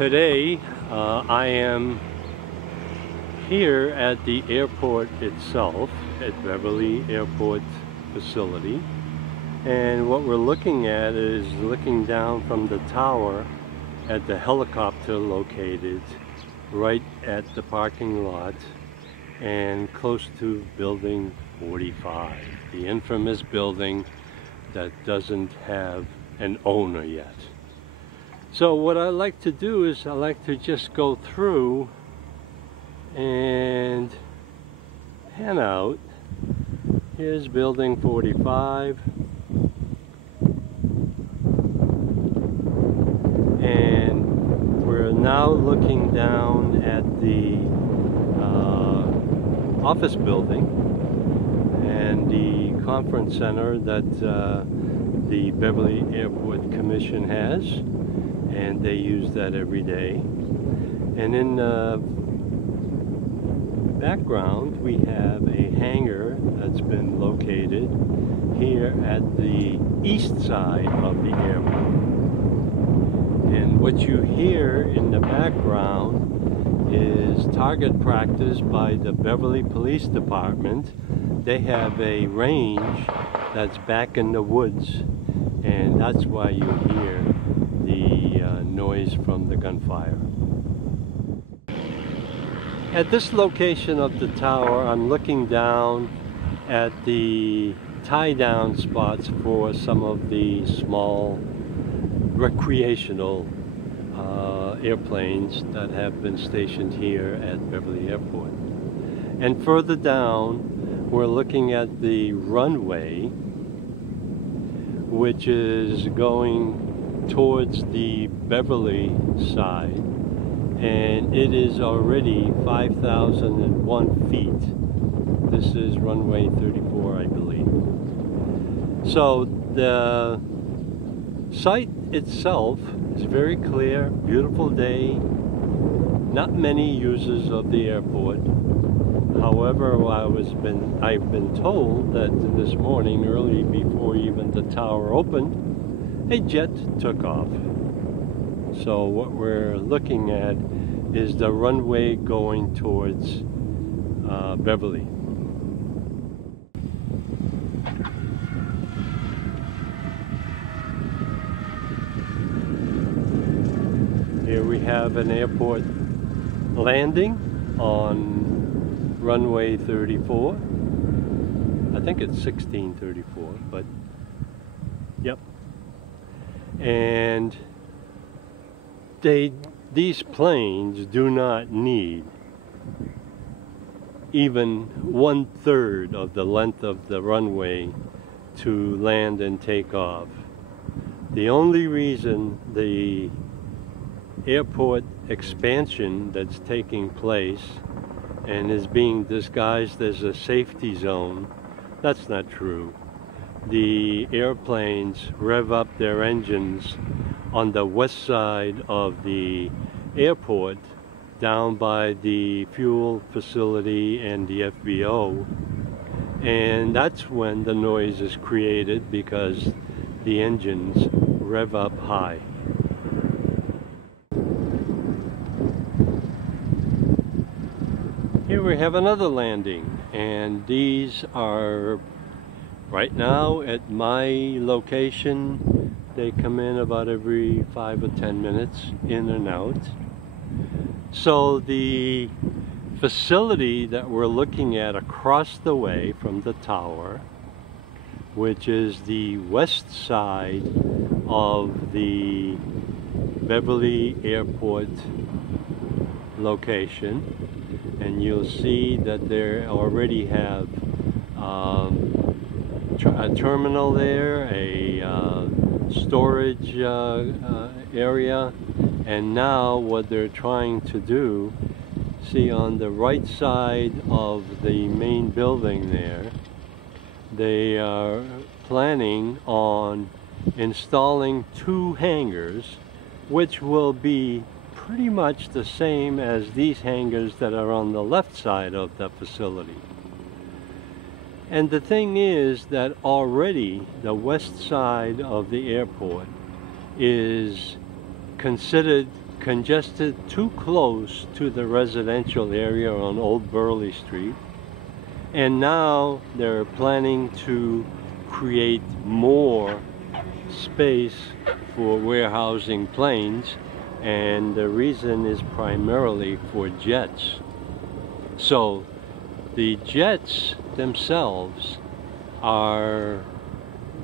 Today I am here at the airport itself, at Beverly Airport facility, and what we're looking at is looking down from the tower at the helicopter located right at the parking lot and close to building 45, the infamous building that doesn't have an owner yet. So what I like to do is I like to just go through and pan out. Here's building 45, and we're now looking down at the office building and the conference center that the Beverly Airport Commission has, and they use that every day. And in the background we have a hangar that's been located here at the east side of the airport. And what you hear in the background is target practice by the Beverly Police Department. They have a range that's back in the woods, and that's why you hear the noise from the gunfire. At this location of the tower, I'm looking down at the tie-down spots for some of the small recreational airplanes that have been stationed here at Beverly Airport. And further down, we're looking at the runway, which is going towards the Beverly side, and it is already 5,001 feet. This is runway 34, I believe. So the site itself is very clear, beautiful day, not many users of the airport. However, I've been told that this morning, early before even the tower opened, a jet took off. So what we're looking at is the runway going towards Beverly. Here we have an airport landing on runway 34. I think it's 1634, but yep. And these planes do not need even 1/3 of the length of the runway to land and take off. The only reason the airport expansion that's taking place and is being disguised as a safety zone, that's not true. The airplanes rev up their engines on the west side of the airport, down by the fuel facility and the FBO, and that's when the noise is created because the engines rev up high. Here we have another landing, and these are right now at my location. They come in about every 5 or 10 minutes, in and out. So the facility that we're looking at across the way from the tower, which is the west side of the Beverly Airport location, and you'll see that they already have a terminal there, a storage area, and now what they're trying to do, see on the right side of the main building there, they are planning on installing 2 hangars, which will be pretty much the same as these hangars that are on the left side of the facility. And the thing is that already the west side of the airport is considered congested too close to the residential area on Old Beverly Street, and now they're planning to create more space for warehousing planes, and the reason is primarily for jets. So the jets themselves are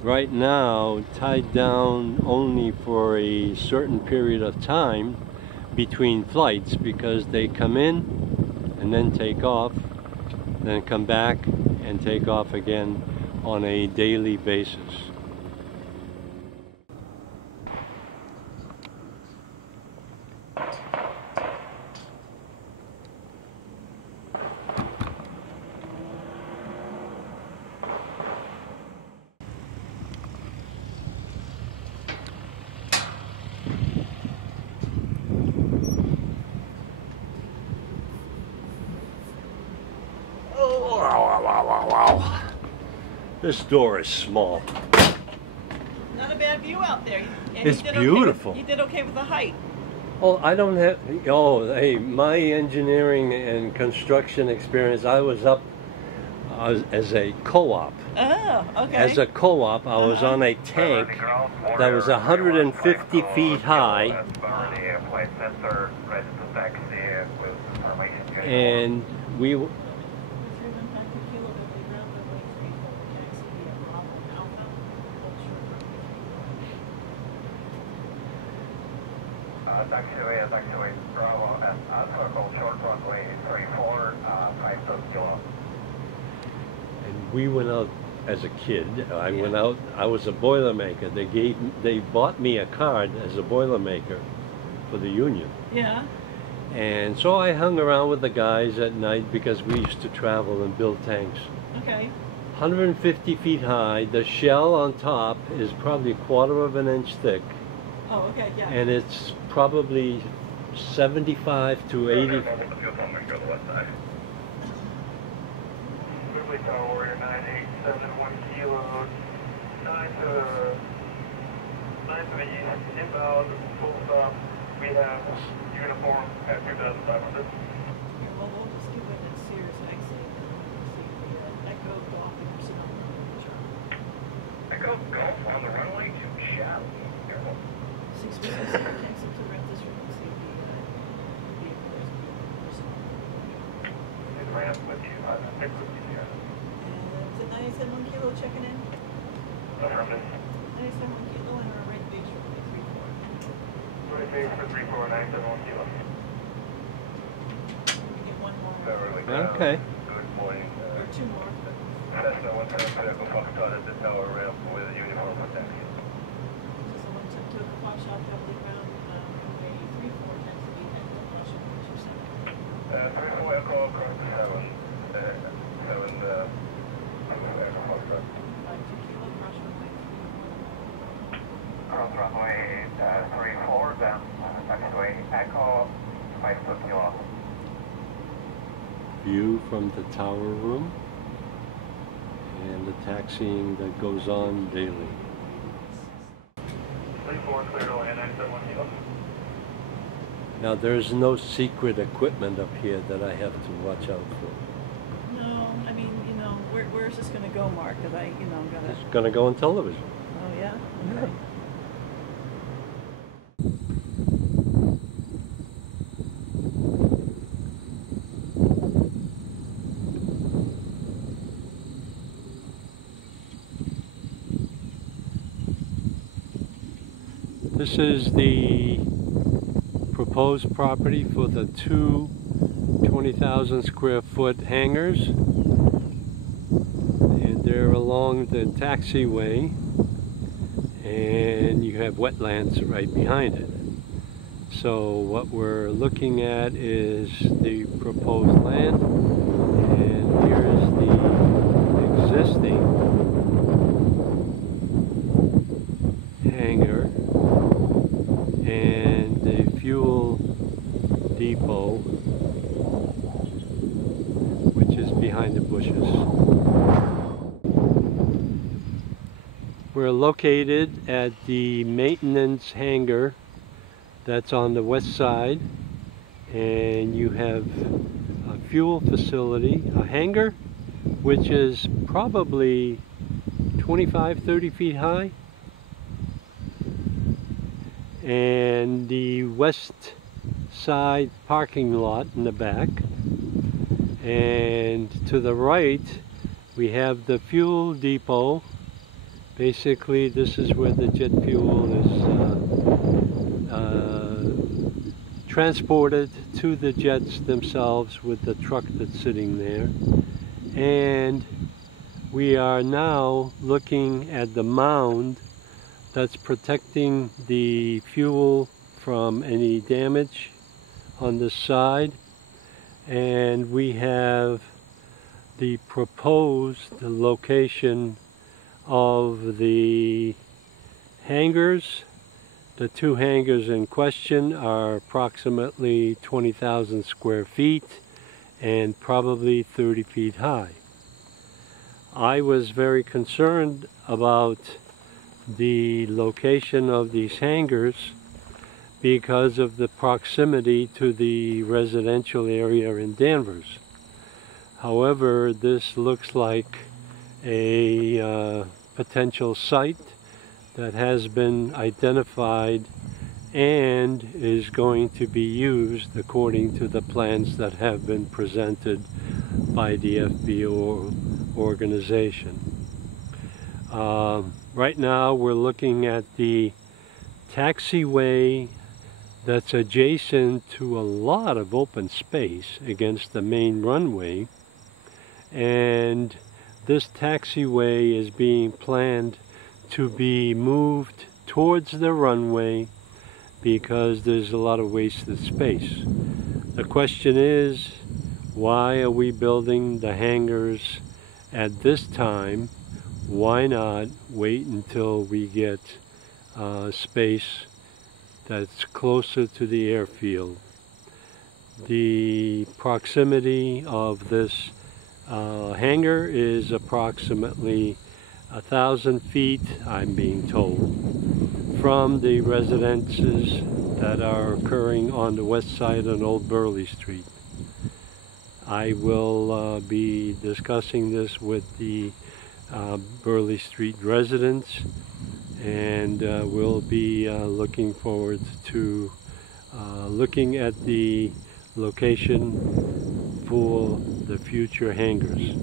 right now tied down only for a certain period of time between flights, because they come in and then take off, then come back and take off again on a daily basis. Wow. This door is small. Not a bad view out there. And It's beautiful. You did okay with the height. Oh, I don't have, oh, hey, my engineering and construction experience, I was up as a co-op. Oh, okay. As a co-op, I was on a tank that was 150 feet high. And we... Bravo, circle, short runway 34, 5 kilo. And we went out as a kid. I went out, I was a Boilermaker. They bought me a card as a Boilermaker for the union. Yeah. And so I hung around with the guys at night because we used to travel and build tanks. Okay. 150 feet high. The shell on top is probably 1/4 of an inch thick. Oh, okay, yeah. And it's probably 75 to 80. Beverly Tower, 9871 kilo, 9 to the east, inbound, full stop. We have uniform at 2,500. Well, we'll just do it at Sears exit. Echo Golf and Personnel. Echo Golf on the runway to Chatham. 6 minutes, tanks up to rent this room and see the Ramp with you, pick with you, yeah. And is it 97 kilo checking in? Affirmative. 97 kilo and our rate base for 34. Right base for 34971 kilo. We get one more. Beverly. Okay. Good morning. Or 2 more. Cessna 177 Foxtrot at the tower ramp with uniform protection. So someone took to a pop shop, doubly ground, runway 34, next to the end of Russia, what you said. 34 Echo across the 7, Foxtrot. 2 kilo, cross runway 34. Cross runway 34, then taxiway Echo 5 kilo. View from the tower room and the taxiing that goes on daily. 34 clear to land 971 kilo. Now there's no secret equipment up here that I have to watch out for. No, I mean, you know, where's this going to go, Mark? Because I'm going to... It's gonna go on television. Oh, yeah? Okay. This is the proposed property for the two 20,000 square foot hangars, and they're along the taxiway, and you have wetlands right behind it. So what we're looking at is the proposed land, and here's the existing hangar and the fuel depot, which is behind the bushes. We're located at the maintenance hangar that's on the west side, and you have a fuel facility, a hangar, which is probably 25-30 feet high, and the west side parking lot in the back, and to the right we have the fuel depot. Basically this is where the jet fuel is transported to the jets themselves with the truck that's sitting there. And we are now looking at the mound that's protecting the fuel from any damage on this side, and we have the proposed location of the hangars. The two hangars in question are approximately 20,000 square feet and probably 30 feet high. I was very concerned about the location of these hangars because of the proximity to the residential area in Danvers. However, this looks like a potential site that has been identified and is going to be used according to the plans that have been presented by the FBO organization. Right now we're looking at the taxiway that's adjacent to a lot of open space against the main runway, and this taxiway is being planned to be moved towards the runway because there's a lot of wasted space. The question is, why are we building the hangars at this time? Why not wait until we get space that's closer to the airfield? The proximity of this hangar is approximately 1,000 feet, I'm being told, from the residences that are occurring on the west side on Old Beverly Street. I will be discussing this with the Beverly Street residents, and we'll be looking forward to looking at the location for the future hangars.